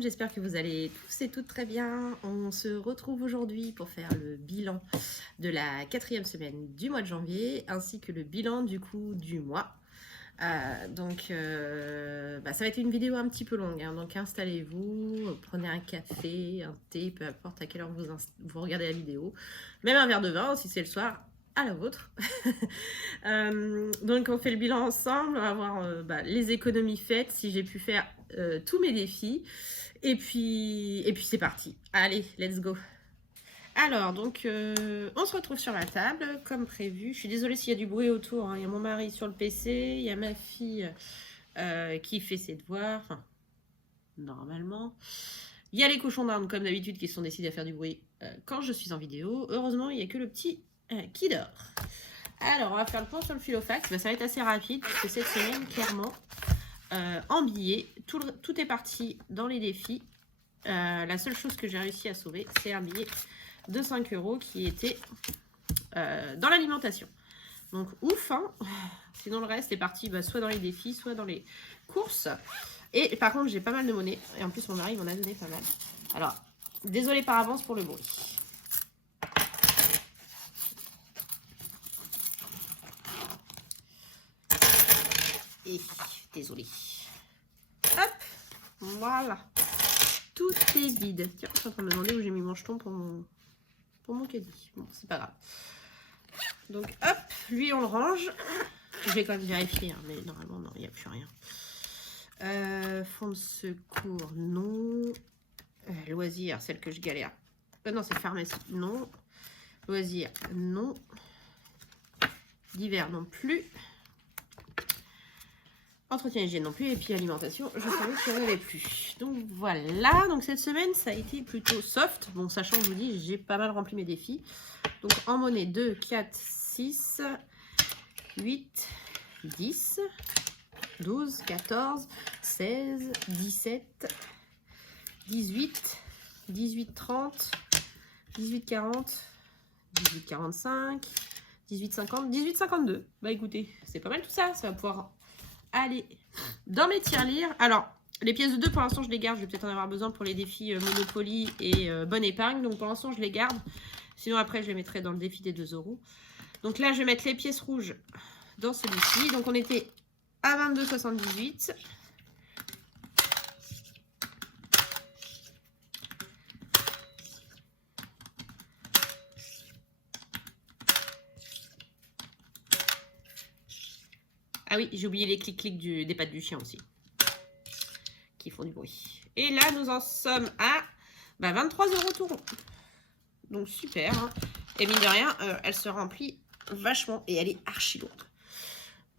monde, j'espère que vous allez tous et toutes très bien. On se retrouve aujourd'hui pour faire le bilan de la 4e semaine du mois de janvier, ainsi que le bilan du coup du mois. Ça va être une vidéo un petit peu longue, hein, donc installez-vous, prenez un café, un thé, peu importe à quelle heure vous regardez la vidéo, même un verre de vin si c'est le soir, à la vôtre. Donc on fait le bilan ensemble, on va voir les économies faites, si j'ai pu faire tous mes défis, et puis c'est parti. Allez, let's go. Alors, donc, on se retrouve sur la table, comme prévu. Je suis désolée s'il y a du bruit autour, hein. Il y a mon mari sur le PC, il y a ma fille qui fait ses devoirs, enfin, normalement. Il y a les cochons d'Inde, comme d'habitude, qui sont décidés à faire du bruit quand je suis en vidéo. Heureusement, il n'y a que le petit qui dort. Alors, on va faire le point sur le filofax. Ça va être assez rapide, parce que cette semaine, clairement, en billets, tout est parti dans les défis. La seule chose que j'ai réussi à sauver, c'est un billet de 5 € qui était dans l'alimentation. Donc ouf, hein. Sinon le reste est parti soit dans les défis, soit dans les courses. Et par contre j'ai pas mal de monnaie. Et en plus mon mari m'en a donné pas mal. Alors, désolé par avance pour le bruit. Et désolé. Hop, voilà. Tout est vide. Tiens, je suis en train de me demander où j'ai mis mon jeton pour mon caddie. Bon, c'est pas grave. Donc, hop, lui, on le range. Je vais quand même vérifier, hein, mais normalement, non, il n'y a plus rien. Fonds de secours, non. Loisirs, celle que je galère. Non, c'est pharmacie, non. Loisirs, non. Divers, non plus. Entretien hygiène non plus, et puis alimentation, je savais qu'il n'y en avait plus. Donc voilà, donc cette semaine, ça a été plutôt soft. Bon, sachant que je vous dis, j'ai pas mal rempli mes défis. Donc en monnaie, 2, 4, 6, 8, 10, 12, 14, 16, 17, 18, 18, 30, 18, 40, 18, 45, 18, 50, 18, 52. Bah écoutez, c'est pas mal tout ça, ça va pouvoir... Allez, dans mes tirelires, alors, les pièces de 2, pour l'instant, je les garde. Je vais peut-être en avoir besoin pour les défis Monopoly et Bonne Épargne. Donc, pour l'instant, je les garde. Sinon, après, je les mettrai dans le défi des 2 €. Donc là, je vais mettre les pièces rouges dans celui-ci. Donc, on était à 22,78. Ah oui, j'ai oublié les clics-clics des pattes du chien aussi, qui font du bruit. Et là, nous en sommes à 23 € tout rond. Donc super, hein. Et mine de rien, elle se remplit vachement et elle est archi lourde.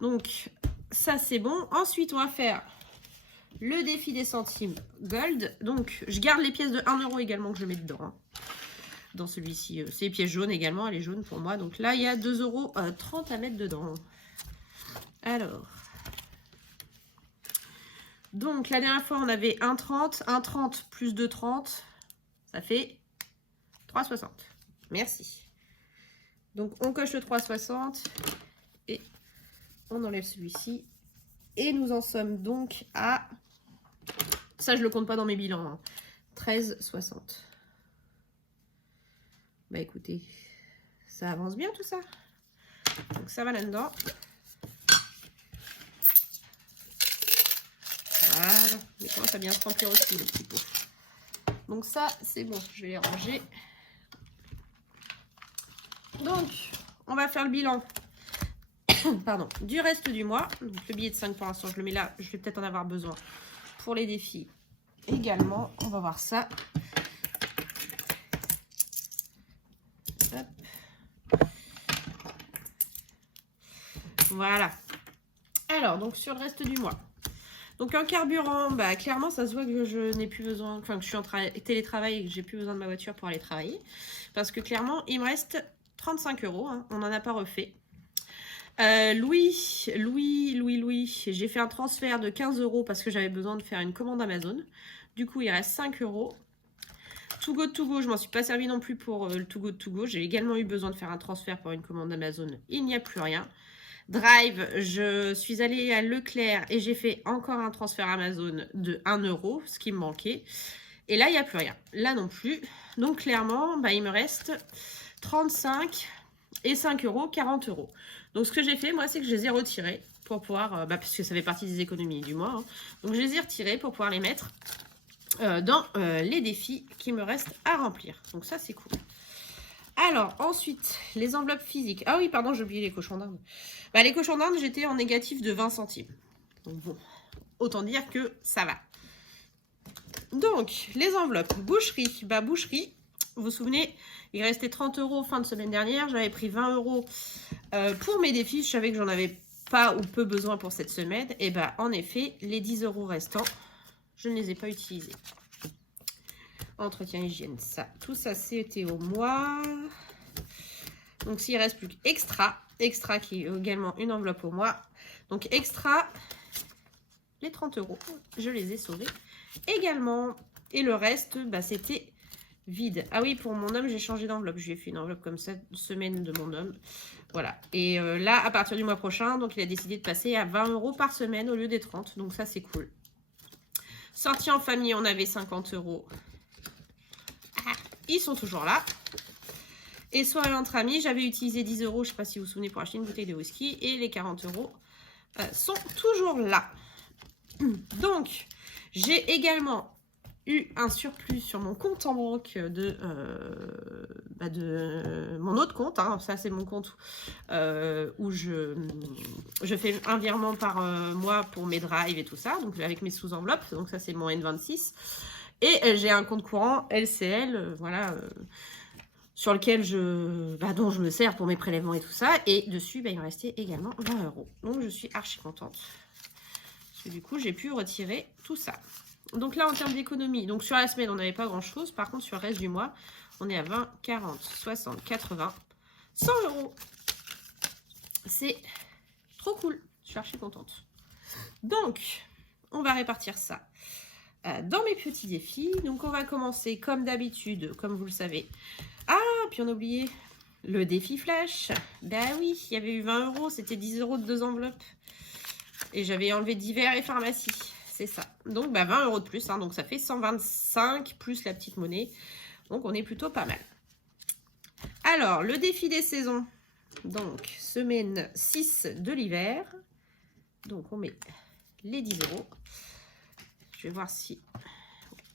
Donc ça c'est bon. Ensuite, on va faire le défi des centimes gold. Donc je garde les pièces de 1 € également que je mets dedans, hein. Dans celui-ci, c'est les pièces jaunes également, elle est jaune pour moi. Donc là, il y a 2,30 € à mettre dedans. Alors, donc la dernière fois, on avait 1,30, 1,30 plus 2,30, ça fait 3,60. Merci. Donc, on coche le 3,60 et on enlève celui-ci. Et nous en sommes donc à... Ça, je le compte pas dans mes bilans, hein. 13,60. Bah écoutez, ça avance bien tout ça. Donc, ça va là-dedans. Voilà, il commence à bien se remplir aussi le petit pot. Donc ça, c'est bon, je vais les ranger. Donc, on va faire le bilan pardon, du reste du mois. Donc le billet de 5 pour l'instant, je le mets là. Je vais peut-être en avoir besoin pour les défis également. On va voir ça. Hop. Voilà. Alors, donc sur le reste du mois. Donc un carburant, clairement ça se voit que je n'ai plus besoin, enfin que je suis en télétravail et que j'ai plus besoin de ma voiture pour aller travailler. Parce que clairement il me reste 35 €, hein, on n'en a pas refait. Louis, j'ai fait un transfert de 15 € parce que j'avais besoin de faire une commande Amazon. Du coup il reste 5 €. To Go, je m'en suis pas servi non plus pour le To Go. J'ai également eu besoin de faire un transfert pour une commande Amazon, il n'y a plus rien. Drive, je suis allée à Leclerc et j'ai fait encore un transfert Amazon de 1 euro, ce qui me manquait. Et là, il n'y a plus rien. Là non plus. Donc clairement, bah, il me reste 35 et 5 euros, 40 euros. Donc ce que j'ai fait, moi, c'est que je les ai retirés pour pouvoir, puisque ça fait partie des économies du mois. Hein. Donc je les ai retirés pour pouvoir les mettre dans les défis qui me restent à remplir. Donc ça, c'est cool. Alors, ensuite, les enveloppes physiques. Ah oui, pardon, j'ai oublié les cochons d'Inde. Bah, les cochons d'Inde, j'étais en négatif de 20 centimes. Donc bon, autant dire que ça va. Donc, les enveloppes. Boucherie. Bah, boucherie, vous vous souvenez, il restait 30 euros fin de semaine dernière. J'avais pris 20 euros pour mes défis. Je savais que j'en avais pas ou peu besoin pour cette semaine. Et bah, en effet, les 10 euros restants, je ne les ai pas utilisés. Entretien hygiène, ça. Tout ça, c'était au mois. Donc, s'il reste plus qu'extra. Extra qui est également une enveloppe au mois. Donc, extra, les 30 euros, je les ai sauvés également. Et le reste, bah, c'était vide. Ah oui, pour mon homme, j'ai changé d'enveloppe. Je lui ai fait une enveloppe comme ça, semaine de mon homme. Voilà. Et là, à partir du mois prochain, donc il a décidé de passer à 20 euros par semaine au lieu des 30. Donc, ça, c'est cool. Sortie en famille, on avait 50 euros. Ah, ils sont toujours là. Et soirée entre amis, j'avais utilisé 10 euros, je ne sais pas si vous vous souvenez, pour acheter une bouteille de whisky. Et les 40 euros sont toujours là. Donc, j'ai également eu un surplus sur mon compte en banque de mon autre compte. Hein. Ça, c'est mon compte où je fais un virement par mois pour mes drives et tout ça. Donc, avec mes sous-enveloppes. Donc, ça, c'est mon N26. Et j'ai un compte courant LCL, voilà, sur lequel dont je me sers pour mes prélèvements et tout ça. Et dessus, il me restait également 20 euros. Donc, je suis archi contente. Parce que du coup, j'ai pu retirer tout ça. Donc là, en termes d'économie, donc sur la semaine, on n'avait pas grand-chose. Par contre, sur le reste du mois, on est à 20, 40, 60, 80, 100 euros. C'est trop cool. Je suis archi contente. Donc, on va répartir ça dans mes petits défis. Donc, on va commencer comme d'habitude, comme vous le savez. Ah, puis on a oublié le défi flash. Ben oui, il y avait eu 20 euros. C'était 10 euros de 2 enveloppes. Et j'avais enlevé divers et pharmacie. C'est ça. Donc, 20 euros de plus. Hein, donc, ça fait 125 plus la petite monnaie. Donc, on est plutôt pas mal. Alors, le défi des saisons. Donc, semaine 6 de l'hiver. Donc, on met les 10 euros. Je vais voir si...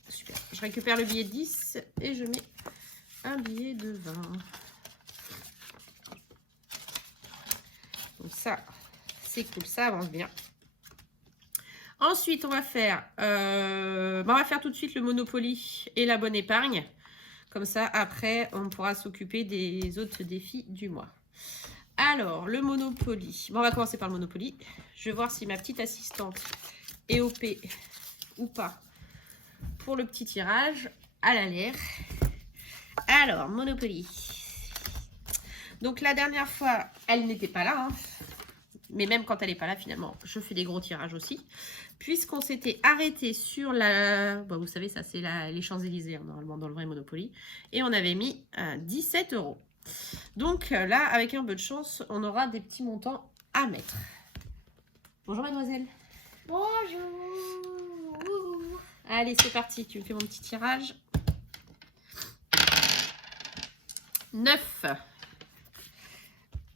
Super. Je récupère le billet de 10 et je mets un billet de 20. Donc, ça, c'est cool. Ça avance bien. Ensuite, on va faire tout de suite le Monopoly et la bonne épargne. Comme ça, après, on pourra s'occuper des autres défis du mois. Alors, le Monopoly. Bon, on va commencer par le Monopoly. Je vais voir si ma petite assistante est OP ou pas pour le petit tirage à l'air. Alors, Monopoly. Donc, la dernière fois, elle n'était pas là. Hein. Mais même quand elle n'est pas là, finalement, je fais des gros tirages aussi. Puisqu'on s'était arrêté sur la... Bon, vous savez, ça, c'est les Champs-Élysées, hein, normalement, dans le vrai Monopoly. Et on avait mis 17 euros. Donc là, avec un peu de chance, on aura des petits montants à mettre. Bonjour, mademoiselle. Bonjour. Allez, c'est parti. Tu me fais mon petit tirage. 9.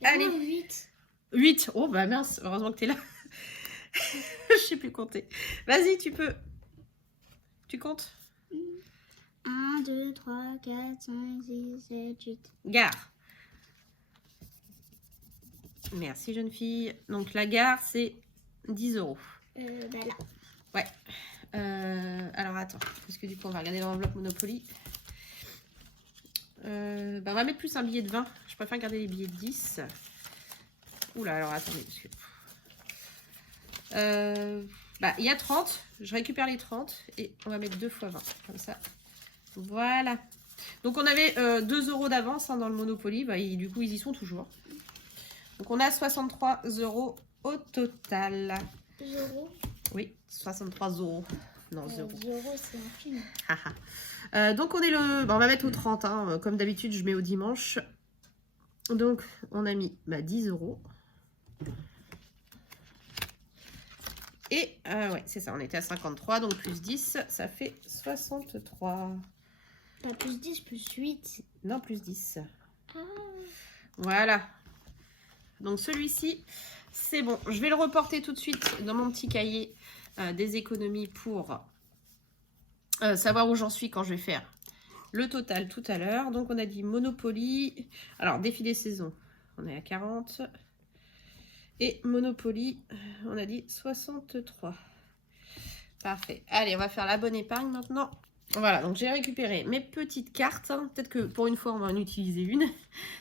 Allez. 8. 8. Oh, bah mince. Heureusement que tu es là. Je sais plus compter. Vas-y, tu peux. Tu comptes? 1, 2, 3, 4, 5, 6, 7, 8. Gare. Merci, jeune fille. Donc, la gare, c'est 10 euros. Là. Ouais. Alors, attends. Parce que du coup, on va regarder l'enveloppe Monopoly. On va mettre plus un billet de 20. Je préfère garder les billets de 10. Oula, alors attendez. Parce que... il y a 30. Je récupère les 30. Et on va mettre 2 fois 20. Comme ça. Voilà. Donc, on avait 2 euros d'avance dans le Monopoly. Du coup, ils y sont toujours. Donc, on a 63 euros au total. 0. Oui, 63 euros. Non, 0. 0, c'est infini. Donc, on est on va mettre au 30. Hein. Comme d'habitude, je mets au dimanche. Donc, on a mis 10 euros. Et ouais, c'est ça, on était à 53, donc plus 10, ça fait 63. Pas plus 10, plus 8. Non, plus 10. Ah. Voilà. Donc celui-ci, c'est bon. Je vais le reporter tout de suite dans mon petit cahier des économies pour savoir où j'en suis quand je vais faire le total tout à l'heure. Donc on a dit Monopoly. Alors, défi des saisons, on est à 40. Et Monopoly, on a dit 63. Parfait. Allez, on va faire la bonne épargne maintenant. Voilà, donc j'ai récupéré mes petites cartes. Hein. Peut-être que pour une fois, on va en utiliser une.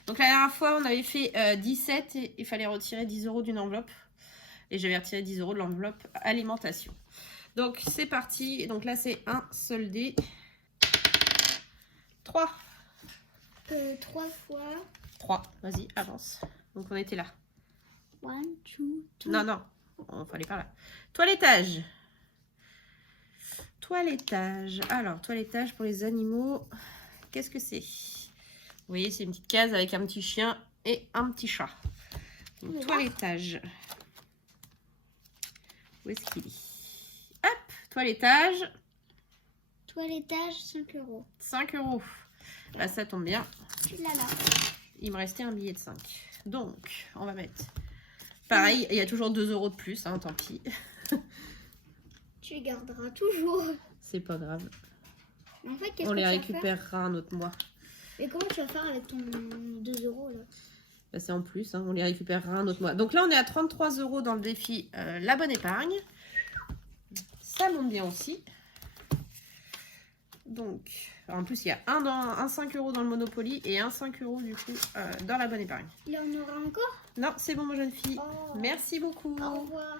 Donc la dernière fois, on avait fait 17 et il fallait retirer 10 € d'une enveloppe. Et j'avais retiré 10 € de l'enveloppe alimentation. Donc c'est parti. Donc là, c'est un seul dé. 3. 3 fois. 3. Vas-y, avance. Donc on était là. 1, 2, 3. Non, non. On va aller par là. Toilettage. Toilettage. Alors, toilettage pour les animaux. Qu'est-ce que c'est? Vous voyez, c'est une petite case avec un petit chien et un petit chat. Donc, toilettage. Où est-ce qu'il est? Hop, toilettage. Toilettage, 5 €. 5 €. Bah, ça tombe bien. Tu l'as là. Il me restait un billet de 5. Donc, on va mettre... Pareil, il y a toujours 2 € de plus, hein, tant pis. Tu les garderas toujours. C'est pas grave. En fait, qu'est-ce On que les tu vas récupérera un autre mois. faire? Et comment tu vas faire avec ton 2 € là? Bah, c'est en plus, hein, on les récupérera un autre mois. Donc là, on est à 33 € dans le défi La Bonne Épargne. Ça monte bien aussi. Donc, en plus, il y a un 5 € dans le Monopoly et un 5 € du coup dans La Bonne Épargne. Il y en aura encore? Non, c'est bon, ma jeune fille. Oh. Merci beaucoup. Au revoir.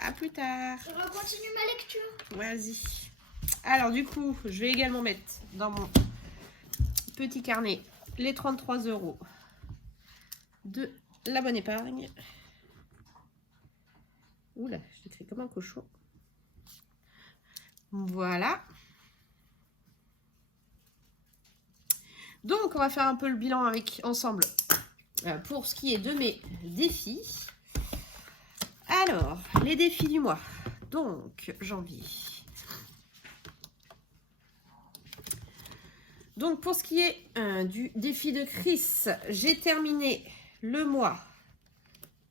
À plus tard. Je vais continuer ma lecture. Vas-y. Alors, du coup, je vais également mettre dans mon petit carnet les 33 € de La Bonne Épargne. Oula, je l'écris comme un cochon. Voilà. Donc, on va faire un peu le bilan ensemble pour ce qui est de mes défis. Alors, les défis du mois. Donc, janvier. Donc, pour ce qui est du défi de Chris, j'ai terminé le mois.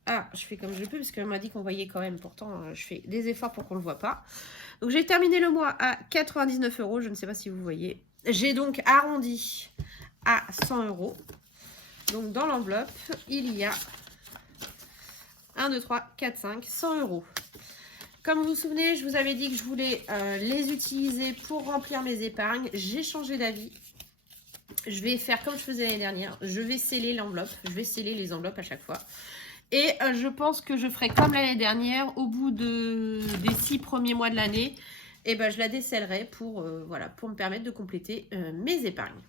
Ah, je fais comme je peux parce qu'elle m'a dit qu'on voyait quand même. Pourtant, je fais des efforts pour qu'on ne le voit pas. Donc, j'ai terminé le mois à 99 €. Je ne sais pas si vous voyez. J'ai donc arrondi à 100 €. Donc, dans l'enveloppe, il y a 1, 2, 3, 4, 5, 100 €. Comme vous vous souvenez, je vous avais dit que je voulais les utiliser pour remplir mes épargnes. J'ai changé d'avis. Je vais faire comme je faisais l'année dernière. Je vais sceller l'enveloppe. Je vais sceller les enveloppes à chaque fois. Et je pense que je ferai comme l'année dernière. Au bout des 6 premiers mois de l'année, et ben, je la décellerai pour, voilà, pour me permettre de compléter mes épargnes.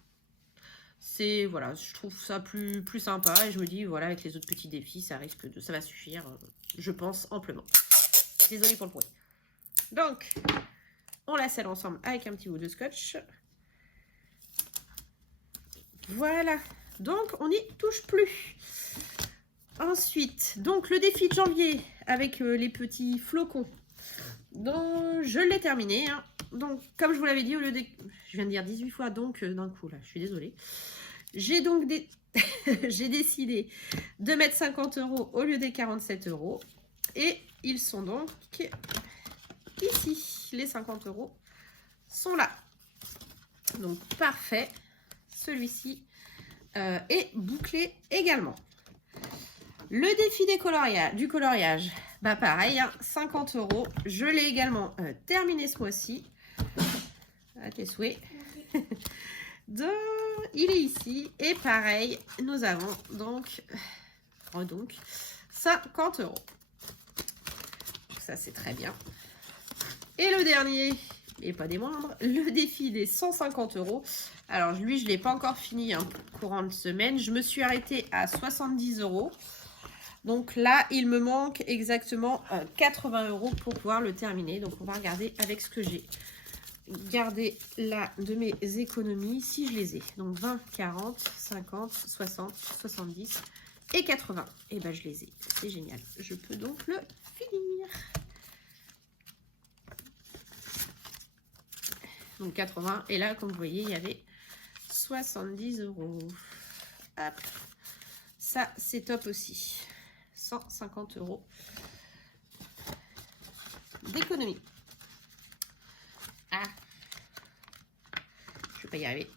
C'est, voilà, je trouve ça plus sympa. Et je me dis, voilà, avec les autres petits défis, ça va suffire, je pense, amplement. Désolée pour le bruit. Donc, on la scelle ensemble avec un petit bout de scotch. Voilà. Donc, on n'y touche plus. Ensuite, donc le défi de janvier avec les petits flocons. Donc, je l'ai terminé. Hein. Donc, comme je vous l'avais dit, au lieu de... Je viens de dire 18 fois donc d'un coup, là. Je suis désolée. J'ai donc j'ai décidé de mettre 50 € au lieu des 47 €. Et ils sont donc ici. Les 50 € sont là. Donc, parfait. Celui-ci est bouclé également. Le défi du coloriage, bah pareil, hein, 50 €. Je l'ai également terminé ce mois-ci. À tes souhaits. Donc, il est ici. Et pareil, nous avons donc 50 €. Ça, c'est très bien. Et le dernier, et pas des moindres, le défi des 150 €. Alors, lui, je ne l'ai pas encore fini hein, courant de semaine. Je me suis arrêtée à 70 €. Donc là, il me manque exactement 80 € pour pouvoir le terminer. Donc, on va regarder avec ce que j'ai gardé là de mes économies, si je les ai. Donc, 20, 40, 50, 60, 70, et 80. Et ben je les ai, c'est génial. Je peux donc le finir. Donc 80, et là comme vous voyez il y avait 70 €. Hop. Ça c'est top aussi. 150 € d'économie. Ah, je vais pas y arriver.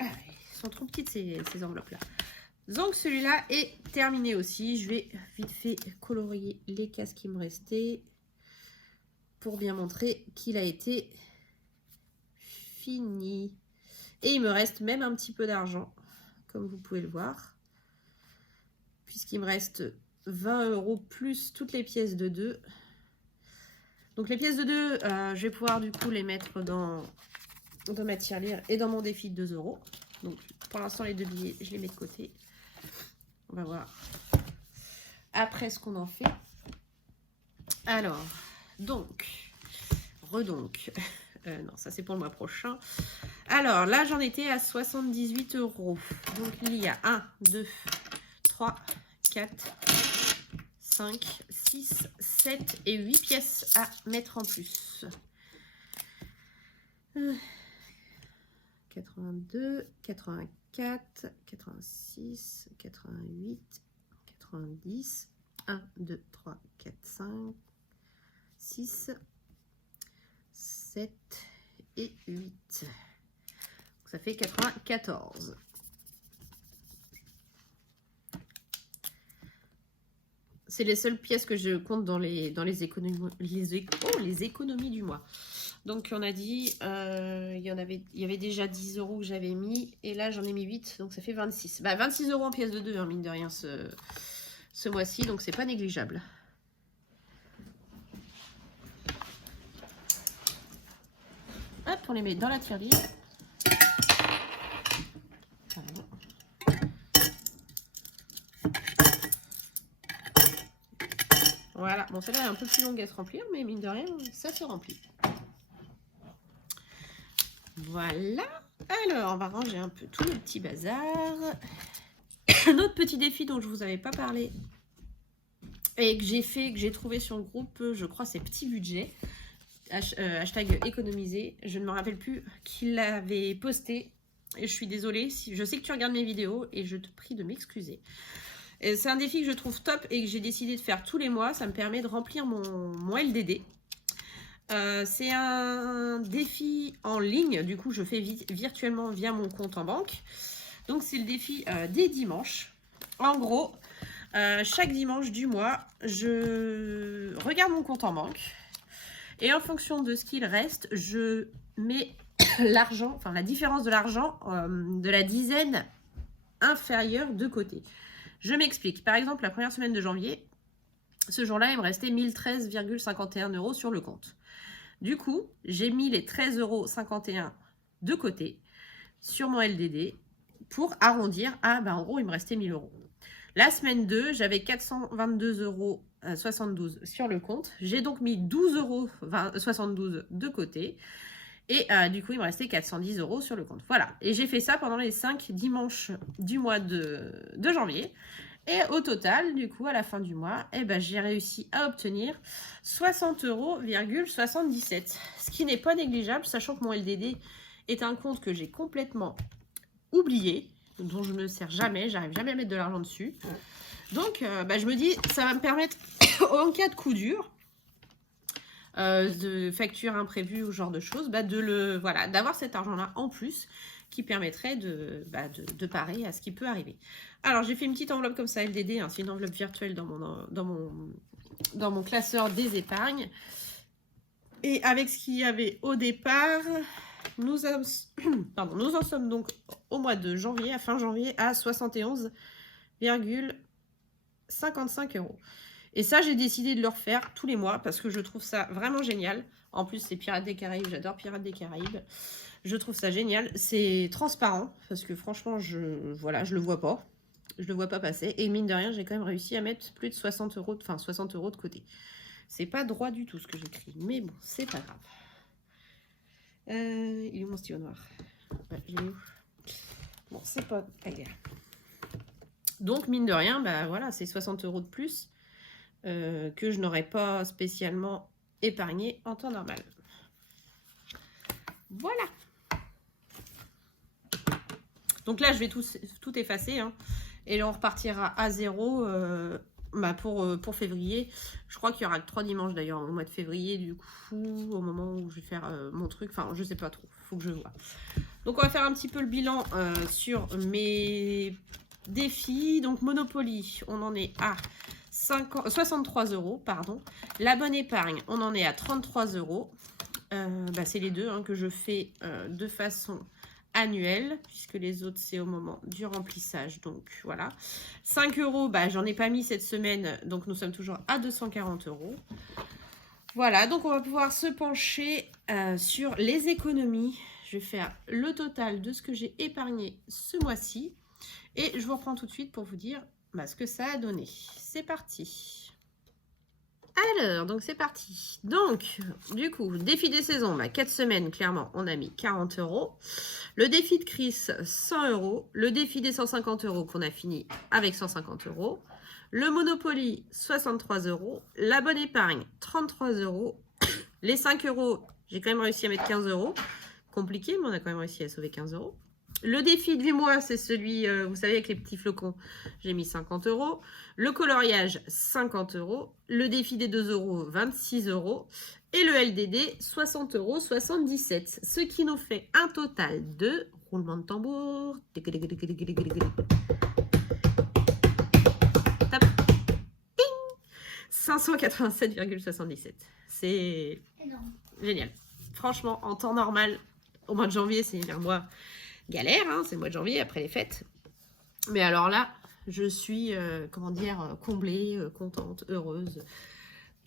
Ah, ils sont trop petites ces enveloppes là. Donc celui-là est terminé aussi. Je vais vite fait colorier les cases qui me restaient pour bien montrer qu'il a été fini. Et il me reste même un petit peu d'argent, comme vous pouvez le voir, puisqu'il me reste 20 € plus toutes les pièces de 2. Donc les pièces de 2, je vais pouvoir du coup les mettre dans ma tirelire et dans mon défi de 2 €. Donc pour l'instant les 2 billets, je les mets de côté. On va voir après ce qu'on en fait. Alors, donc, non, ça c'est pour le mois prochain. Alors là, j'en étais à 78 €. Donc il y a 1, 2, 3, 4, 5, 6, 7 et 8 pièces à mettre en plus. 82, 84, 86, 88, 90, 1, 2, 3, 4, 5, 6, 7 et 8. Donc ça fait 94. C'est les seules pièces que je compte dans les économies, les économies du mois. Donc on a dit, il y avait déjà 10 € que j'avais mis, et là j'en ai mis 8, donc ça fait 26. Bah 26 € en pièces de 2, hein, mine de rien, ce mois-ci, donc c'est pas négligeable. Hop, on les met dans la tirelire. Voilà, bon celle-là est un peu plus longue à se remplir, mais mine de rien, ça se remplit. Voilà, alors on va ranger un peu tout le petit bazar. Un autre petit défi dont je vous avais pas parlé et que j'ai trouvé sur le groupe, je crois c'est Petit Budget, hashtag économiser, je ne me rappelle plus qui l'avait posté, et je suis désolée, si je sais que tu regardes mes vidéos et je te prie de m'excuser. C'est un défi que je trouve top et que j'ai décidé de faire tous les mois. Ça me permet de remplir mon LDD. C'est un défi en ligne. Du coup, je fais virtuellement via mon compte en banque. Donc, c'est le défi des dimanches. En gros, chaque dimanche du mois, je regarde mon compte en banque. Et en fonction de ce qu'il reste, je mets l'argent, enfin la différence de l'argent de la dizaine inférieure de côté. Je m'explique. Par exemple, la première semaine de janvier, ce jour-là, il me restait 1013,51 € sur le compte. Du coup, j'ai mis les 13,51 € de côté sur mon LDD pour arrondir à, en gros, il me restait 1000 €. La semaine 2, j'avais 422,72 € sur le compte. J'ai donc mis 12,72 € de côté. Et du coup, il me restait 410 € sur le compte. Voilà. Et j'ai fait ça pendant les 5 dimanches du mois de janvier. Et au total, du coup, à la fin du mois, j'ai réussi à obtenir 60,77 €. Ce qui n'est pas négligeable, sachant que mon LDD est un compte que j'ai complètement oublié, dont je ne me sers jamais. J'arrive jamais à mettre de l'argent dessus. Donc, je me dis, ça va me permettre, en cas de coup dur, de factures imprévues ou ce genre de choses, d'avoir cet argent-là en plus qui permettrait de parer à ce qui peut arriver. Alors, j'ai fait une petite enveloppe comme ça, LDD, hein, c'est une enveloppe virtuelle dans mon classeur des épargnes. Et avec ce qu'il y avait au départ, nous en sommes donc au mois de janvier, à fin janvier, à 71,55 €. Et ça, j'ai décidé de le refaire tous les mois parce que je trouve ça vraiment génial. En plus, c'est Pirates des Caraïbes. J'adore Pirates des Caraïbes. Je trouve ça génial. C'est transparent parce que franchement, je le vois pas. Je le vois pas passer. Et mine de rien, j'ai quand même réussi à mettre plus de 60 € de côté. C'est pas droit du tout ce que j'écris. Mais bon, c'est pas grave. Il est où mon stylo noir? Ouais, il est où? Bon, c'est pas grave. Donc, mine de rien, bah voilà, c'est 60 € de plus que je n'aurais pas spécialement épargné en temps normal. Voilà. Donc là, je vais tout effacer. Hein, et on repartira à 0 pour février. Je crois qu'il y aura que 3 dimanches d'ailleurs au mois de février. Du coup, au moment où je vais faire mon truc. Enfin, je sais pas trop. Faut que je vois. Donc, on va faire un petit peu le bilan sur mes défis. Donc, Monopoly, on en est à 63 €. Pardon. La bonne épargne, on en est à 33 €. C'est les deux hein, que je fais de façon annuelle, puisque les autres, c'est au moment du remplissage. Donc, voilà. 5 €, j'en ai pas mis cette semaine, donc nous sommes toujours à 240 €. Voilà, donc on va pouvoir se pencher sur les économies. Je vais faire le total de ce que j'ai épargné ce mois-ci. Et je vous reprends tout de suite pour vous dire ce que ça a donné. C'est parti. Alors, donc c'est parti. Donc, du coup, défi des saisons, 4 semaines, clairement, on a mis 40 €. Le défi de Chris, 100 €. Le défi des 150 € qu'on a fini avec 150 €. Le Monopoly, 63 €. La bonne épargne, 33 €. Les 5 €, j'ai quand même réussi à mettre 15 €. Compliqué, mais on a quand même réussi à sauver 15 €. Le défi du mois, c'est celui, vous savez, avec les petits flocons. J'ai mis 50 €. Le coloriage, 50 €. Le défi des 2 €, 26 €. Et le LDD, 60 ,77 €. Ce qui nous fait un total de... Roulement de tambour. 587,77 €. C'est génial. Franchement, en temps normal, au mois de janvier, c'est un mois galère, hein, c'est le mois de janvier après les fêtes. Mais alors là, je suis, comblée, contente, heureuse.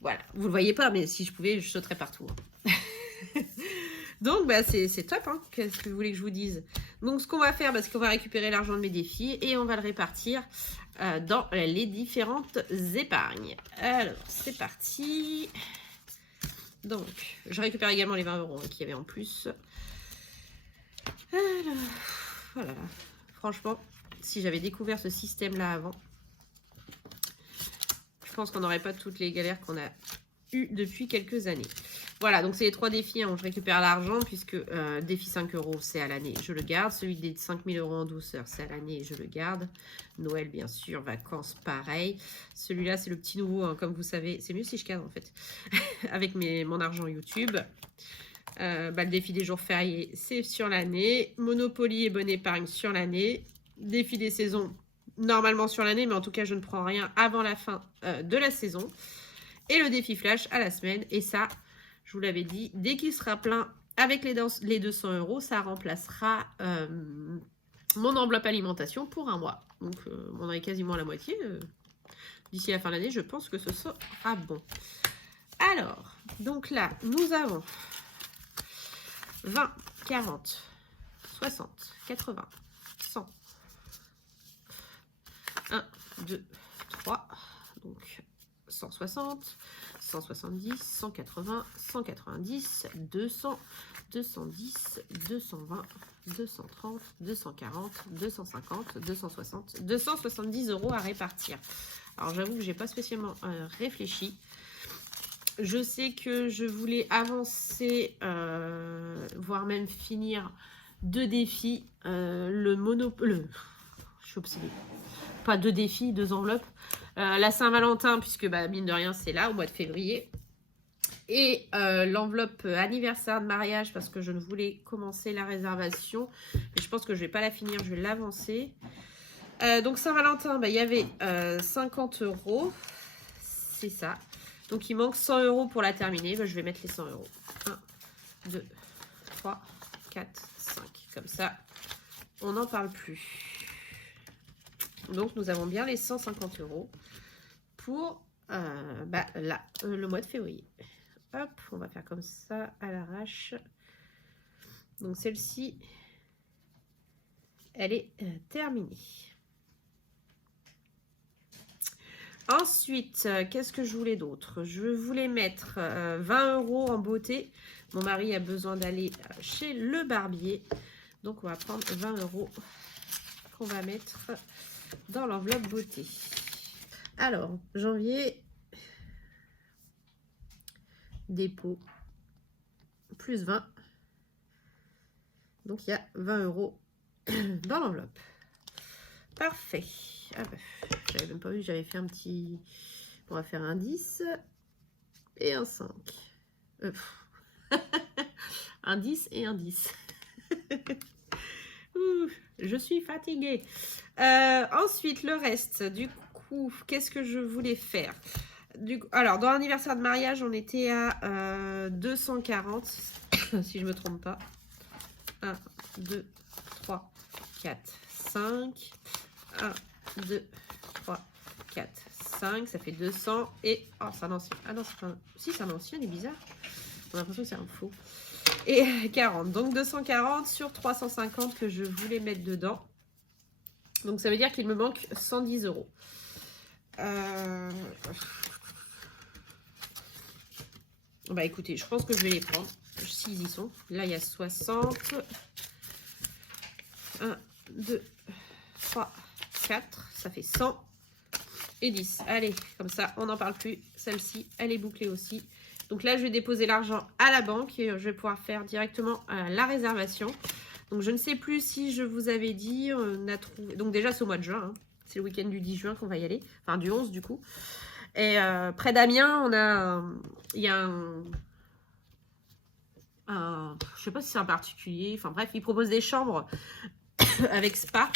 Voilà, vous le voyez pas, mais si je pouvais, je sauterais partout. Donc, c'est top, hein. Qu'est-ce que vous voulez que je vous dise? Donc, ce qu'on va faire, c'est qu'on va récupérer l'argent de mes défis et on va le répartir dans les différentes épargnes. Alors, c'est parti. Donc, je récupère également les 20 € qu'il y avait en plus. Alors, voilà. Franchement, si j'avais découvert ce système-là avant, je pense qu'on n'aurait pas toutes les galères qu'on a eues depuis quelques années. Voilà, donc c'est les 3 défis hein, où je récupère l'argent, puisque défi 5 €, c'est à l'année, je le garde. Celui des 5000 € en douceur, c'est à l'année, je le garde. Noël, bien sûr, vacances, pareil. Celui-là, c'est le petit nouveau, hein, comme vous savez. C'est mieux si je cadre, en fait, avec mon argent YouTube. Le défi des jours fériés, c'est sur l'année. Monopoly et bonne épargne sur l'année. Défi des saisons, normalement sur l'année, mais en tout cas, je ne prends rien avant la fin de la saison. Et le défi flash à la semaine. Et ça, je vous l'avais dit, dès qu'il sera plein avec les 200 €, ça remplacera mon enveloppe alimentation pour un mois. Donc, on en est quasiment à la moitié. D'ici la fin de l'année, je pense que ce sera bon. Alors, donc là, nous avons 20, 40, 60, 80, 100, 1, 2, 3, donc 160, 170, 180, 190, 200, 210, 220, 230, 240, 250, 260, 270 € à répartir. Alors j'avoue que j'ai pas spécialement réfléchi. Je sais que je voulais avancer, voire même finir 2 défis. Je suis obsédée. Pas 2 défis, 2 enveloppes. La Saint-Valentin, puisque mine de rien, c'est là, au mois de février. Et l'enveloppe anniversaire de mariage, parce que je ne voulais commencer la réservation. Mais je pense que je ne vais pas la finir, je vais l'avancer. Donc Saint-Valentin, il y avait 50 €. C'est ça. Donc, il manque 100 € pour la terminer. Je vais mettre les 100 €. 1, 2, 3, 4, 5. Comme ça, on n'en parle plus. Donc, nous avons bien les 150 € pour le mois de février. Hop, on va faire comme ça à l'arrache. Donc, celle-ci, elle est terminée. Ensuite, qu'est-ce que je voulais d'autre? Je voulais mettre 20 € en beauté. Mon mari a besoin d'aller chez le barbier. Donc, on va prendre 20 € qu'on va mettre dans l'enveloppe beauté. Alors, janvier, dépôt, plus 20. Donc, il y a 20 € dans l'enveloppe. Parfait. Ah bah, j'avais même pas vu que j'avais fait un petit... On va faire un 10 et un 5. Un 10 et un 10. Je suis fatiguée. Ensuite, le reste, du coup, qu'est-ce que je voulais faire? Alors, dans l'anniversaire de mariage, on était à 240, si je me trompe pas. 1, 2, 3, 4, 5. 1, 2, 3, 4, 5. Ça fait 200. Et... Oh, c'est un ancien. Ah non, c'est un... Si, c'est un ancien, il est bizarre. On a l'impression que c'est un faux. Et 40. Donc 240 sur 350 que je voulais mettre dedans. Donc ça veut dire qu'il me manque 110 €. Bah écoutez, je pense que je vais les prendre. S'ils y sont. Là, il y a 60. 1, 2, 3, 4. Ça fait 100. Et 10. Allez, comme ça, on n'en parle plus. Celle-ci, elle est bouclée aussi. Donc là, je vais déposer l'argent à la banque et je vais pouvoir faire directement la réservation. Donc je ne sais plus si je vous avais dit, on a trouvé... Donc déjà, c'est au mois de juin. Hein. C'est le week-end du 10 juin qu'on va y aller. Enfin, du 11 du coup. Et près d'Amiens, on a... Il y a je sais pas si c'est un particulier. Enfin bref, ils proposent des chambres avec spa.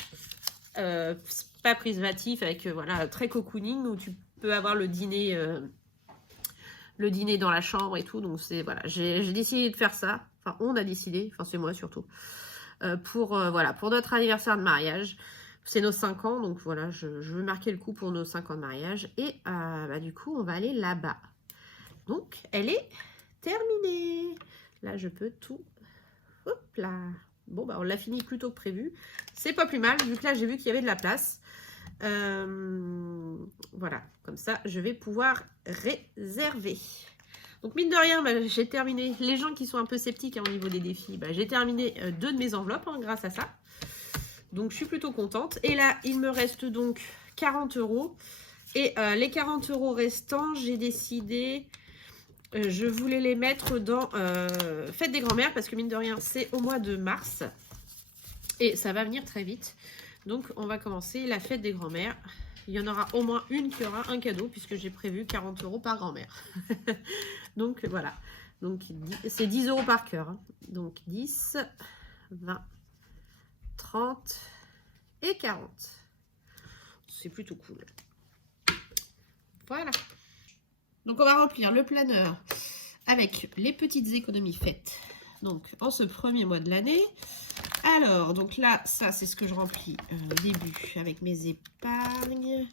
Spa privatif avec voilà, très cocooning où tu peux avoir le dîner dans la chambre et tout. Donc c'est voilà, j'ai décidé de faire ça. Enfin, on a décidé, enfin c'est moi surtout, voilà, pour notre anniversaire de mariage. C'est nos 5 ans, donc voilà, je veux marquer le coup pour nos 5 ans de mariage. Et bah, du coup, on va aller là-bas. Donc, elle est terminée. Là, je peux tout... Hop là. Bon, bah, on l'a fini plus tôt que prévu. C'est pas plus mal, vu que là, j'ai vu qu'il y avait de la place. Voilà, comme ça, je vais pouvoir réserver. Donc, mine de rien, bah, j'ai terminé. Les gens qui sont un peu sceptiques hein, au niveau des défis, bah, j'ai terminé 2 de mes enveloppes hein, grâce à ça. Donc, je suis plutôt contente. Et là, il me reste donc 40 €. Et les 40 € restants, j'ai décidé... je voulais les mettre dans Fête des Grands-Mères parce que mine de rien, c'est au mois de mars. Et ça va venir très vite. Donc, on va commencer la Fête des Grands-Mères. Il y en aura au moins une qui aura un cadeau puisque j'ai prévu 40 € par grand-mère. Donc, voilà. Donc, c'est 10 € par cœur. Hein. Donc, 10, 20, 30 et 40. C'est plutôt cool. Voilà. Donc, on va remplir le planeur avec les petites économies faites. Donc, en ce premier mois de l'année. Alors, donc là, ça, c'est ce que je remplis au début avec mes épargnes.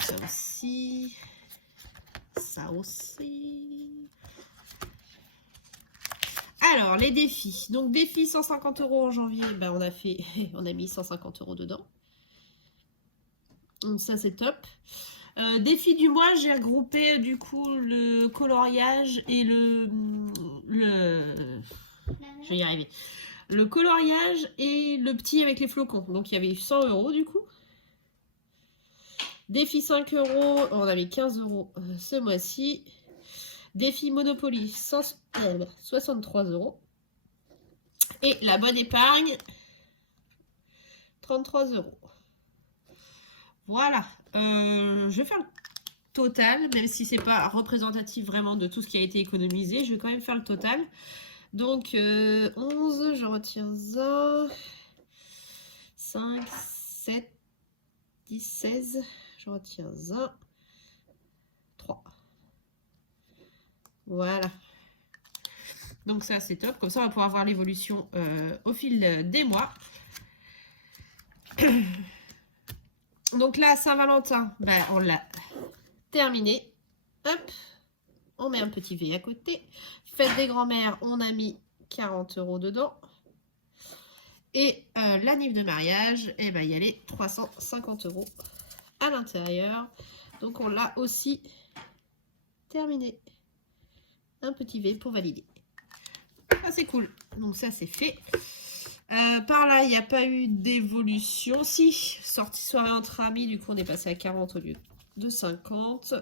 Ça aussi. Ça aussi. Alors, les défis. Donc, défi 150 € en janvier. Ben, on a mis 150 € dedans. Donc, ça, c'est top. Défi du mois, j'ai regroupé du coup le coloriage et je vais y arriver. Le coloriage et le petit avec les flocons. Donc il y avait 100 € du coup. Défi 5 €, on avait 15 € ce mois-ci. Défi Monopoly 63 €. Et la bonne épargne 33 €. Voilà. Je vais faire le total, même si c'est pas représentatif vraiment de tout ce qui a été économisé. Je vais quand même faire le total. Donc, 11, je retiens 1, 5, 7, 10, 16, je retiens 1, 3. Voilà. Donc ça, c'est top. Comme ça, on va pouvoir voir l'évolution au fil des mois. Donc là, Saint-Valentin, ben, on l'a terminé. Hop, on met un petit V à côté. Fête des grands-mères, on a mis 40 € dedans. Et l'anniv de mariage, eh ben, il y a les 350 € à l'intérieur. Donc on l'a aussi terminé. Un petit V pour valider. Ah, c'est cool. Donc ça, c'est fait. Par là, il n'y a pas eu d'évolution. Si, sortie soirée entre amis, du coup, on est passé à 40 au lieu de 50.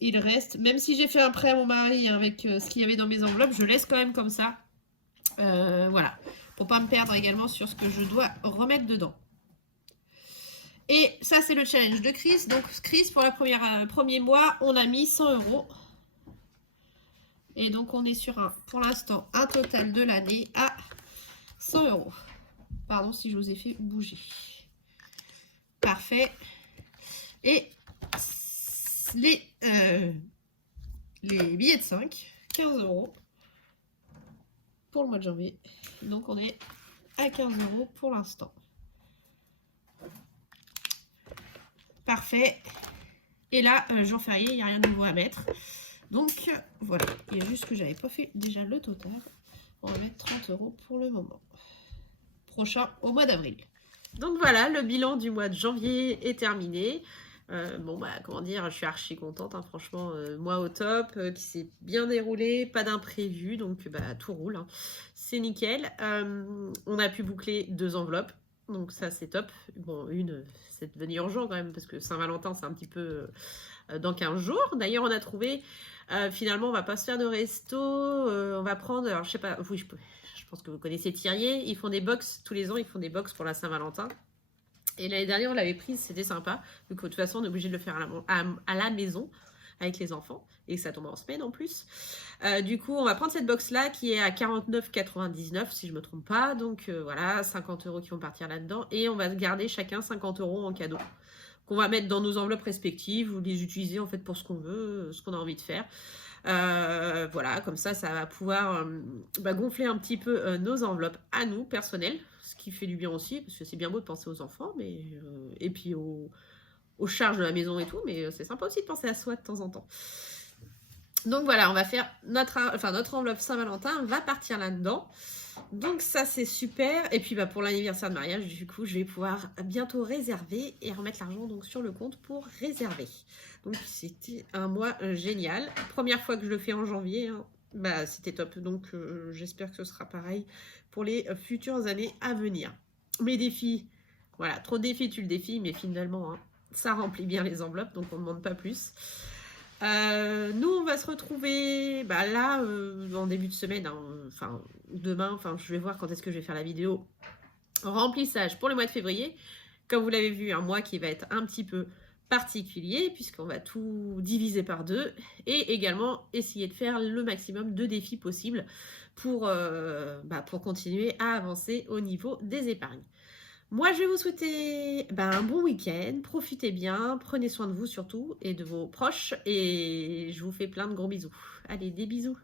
Il reste, même si j'ai fait un prêt à mon mari avec ce qu'il y avait dans mes enveloppes, je laisse quand même comme ça. Voilà, pour pas me perdre également sur ce que je dois remettre dedans. Et ça, c'est le challenge de Chris. Donc, Chris, pour le premier mois, on a mis 100 €. Et donc, on est sur pour l'instant, un total de l'année à 100 €. Pardon si je vous ai fait bouger. Parfait. Et les billets de 5, 15 € pour le mois de janvier. Donc, on est à 15 € pour l'instant. Parfait. Et là, jour férié, il n'y a rien de nouveau à mettre. Donc, voilà. Il y a juste que j'avais pas fait déjà le total. On va mettre 30 € pour le moment. Prochain au mois d'avril. Donc voilà, le bilan du mois de janvier est terminé. Bon, bah, comment dire, je suis archi contente, hein, franchement, mois au top, qui s'est bien déroulé, pas d'imprévu, donc bah, tout roule, hein. C'est nickel. On a pu boucler 2 enveloppes, donc ça c'est top. Bon, une, c'est devenu urgent quand même, parce que Saint-Valentin, c'est un petit peu dans 15 jours. D'ailleurs, on a trouvé, finalement, on va pas se faire de resto, on va prendre, alors je sais pas, oui, je pense que vous connaissez Thirier, ils font des box, tous les ans, ils font des box pour la Saint-Valentin. Et l'année dernière, on l'avait prise, c'était sympa. Donc, de toute façon, on est obligé de le faire à la maison avec les enfants. Et ça tombe en semaine en plus. Du coup, on va prendre cette box-là qui est à 49,99 si je ne me trompe pas. Donc, voilà, 50 € qui vont partir là-dedans. Et on va garder chacun 50 € en cadeau qu'on va mettre dans nos enveloppes respectives ou les utiliser en fait pour ce qu'on veut, ce qu'on a envie de faire. Voilà, comme ça va pouvoir gonfler un petit peu nos enveloppes à nous, personnelles, ce qui fait du bien aussi, parce que c'est bien beau de penser aux enfants, mais et puis aux charges de la maison et tout, mais c'est sympa aussi de penser à soi de temps en temps. Donc voilà, on va faire notre enveloppe Saint-Valentin, va partir là-dedans. Donc ça c'est super. Et puis bah, pour l'anniversaire de mariage, du coup, je vais pouvoir bientôt réserver et remettre l'argent donc sur le compte pour réserver. Donc c'était un mois génial. Première fois que je le fais en janvier, hein. Bah c'était top. Donc j'espère que ce sera pareil pour les futures années à venir. Mes défis, voilà, trop de défis, tu le défis, mais finalement, hein, ça remplit bien les enveloppes, donc on ne demande pas plus. Nous, on va se retrouver là en début de semaine, hein, enfin demain, je vais voir quand est-ce que je vais faire la vidéo remplissage pour le mois de février. Comme vous l'avez vu, un mois qui va être un petit peu particulier puisqu'on va tout diviser par 2 et également essayer de faire le maximum de défis possibles pour continuer à avancer au niveau des épargnes. Moi, je vais vous souhaiter un bon week-end, profitez bien, prenez soin de vous surtout et de vos proches et je vous fais plein de gros bisous. Allez, des bisous.